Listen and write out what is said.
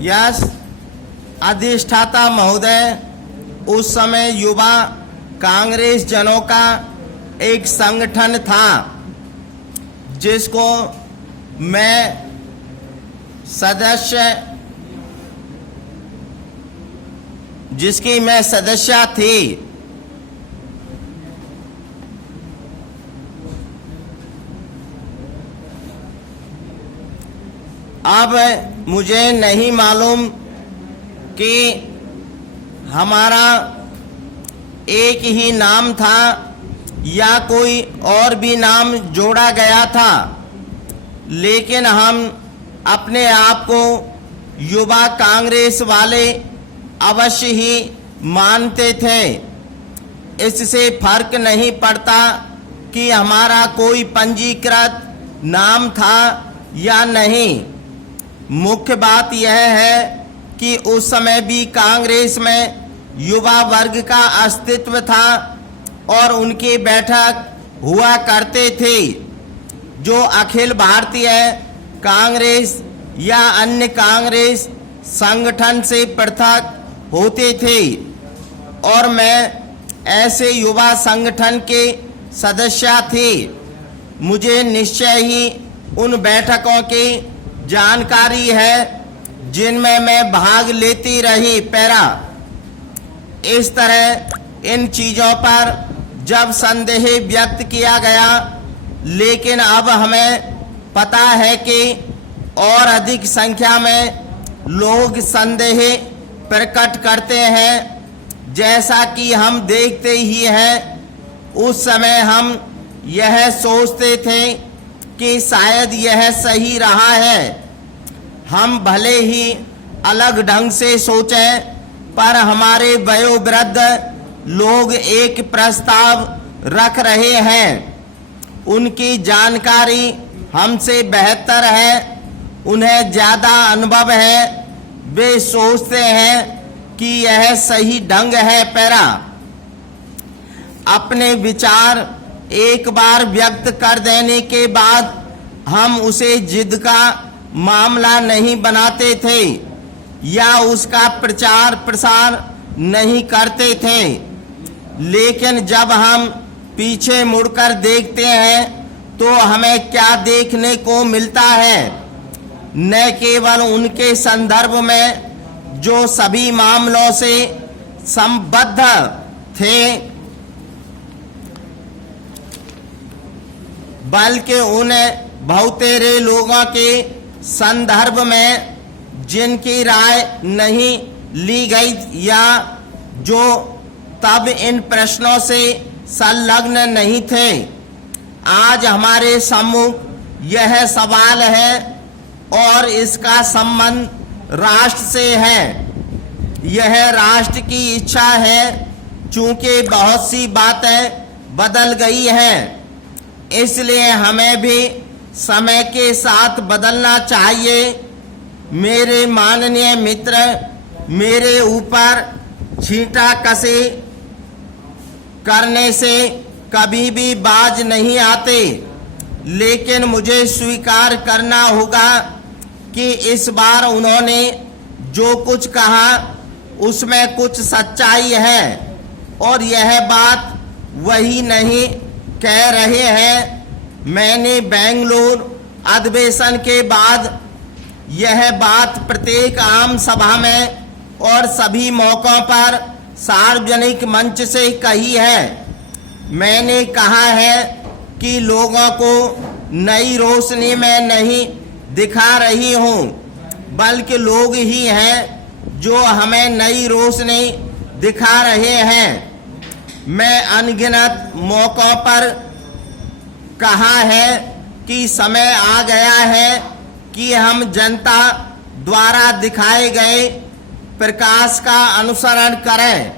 Yes अधिष्ठाता महोदय, उस समय युवा कांग्रेस जनों का एक संगठन था जिसको मैं जिसकी मैं सदस्य थी। अब मुझे नहीं मालूम कि हमारा एक ही नाम था या कोई और भी नाम जोड़ा गया था, लेकिन हम अपने आप को युवा कांग्रेस वाले अवश्य ही मानते थे। इससे फर्क नहीं पड़ता कि हमारा कोई पंजीकृत नाम था या नहीं। मुख्य बात यह है कि उस समय भी कांग्रेस में युवा वर्ग का अस्तित्व था और उनकी बैठक हुआ करते थे जो अखिल भारतीय कांग्रेस या अन्य कांग्रेस संगठन से पृथक होते थे, और मैं ऐसे युवा संगठन के सदस्य थे। मुझे निश्चय ही उन बैठकों की जानकारी है जिनमें मैं भाग लेती रही। पैरा इस तरह इन चीज़ों पर जब संदेह व्यक्त किया गया, लेकिन अब हमें पता है कि और अधिक संख्या में लोग संदेह प्रकट करते हैं। जैसा कि हम देखते ही हैं, उस समय हम यह सोचते थे कि शायद यह सही रहा है। हम भले ही अलग ढंग से सोचें, पर हमारे वयोवृद्ध लोग एक प्रस्ताव रख रहे हैं। उनकी जानकारी हमसे बेहतर है, उन्हें ज़्यादा अनुभव है। वे सोचते हैं कि यह सही ढंग है। पैरा अपने विचार एक बार व्यक्त कर देने के बाद हम उसे जिद का मामला नहीं बनाते थे या उसका प्रचार प्रसार नहीं करते थे, लेकिन जब हम पीछे मुड़कर देखते हैं तो हमें क्या देखने को मिलता है। न केवल उनके संदर्भ में जो सभी मामलों से संबद्ध थे, बल्कि उन बहुतेरे लोगों के संदर्भ में जिनकी राय नहीं ली गई या जो तब इन प्रश्नों से संलग्न नहीं थे। आज हमारे सम्मुख यह सवाल है और इसका संबंध राष्ट्र से है। यह राष्ट्र की इच्छा है, चूंकि बहुत सी बातें बदल गई हैं, इसलिए हमें भी समय के साथ बदलना चाहिए। मेरे माननीय मित्र मेरे ऊपर छींटा कसी करने से कभी भी बाज नहीं आते, लेकिन मुझे स्वीकार करना होगा कि इस बार उन्होंने जो कुछ कहा उसमें कुछ सच्चाई है, और यह बात वही नहीं कह रहे हैं। मैंने बेंगलुरु अधिवेशन के बाद यह बात प्रत्येक आम सभा में और सभी मौकों पर सार्वजनिक मंच से कही है। मैंने कहा है कि लोगों को नई रोशनी में नहीं दिखा रही हूँ, बल्कि लोग ही हैं जो हमें नई रोशनी दिखा रहे हैं। मैं अनगिनत मौकों पर कहा है कि समय आ गया है कि हम जनता द्वारा दिखाए गए प्रकाश का अनुसरण करें।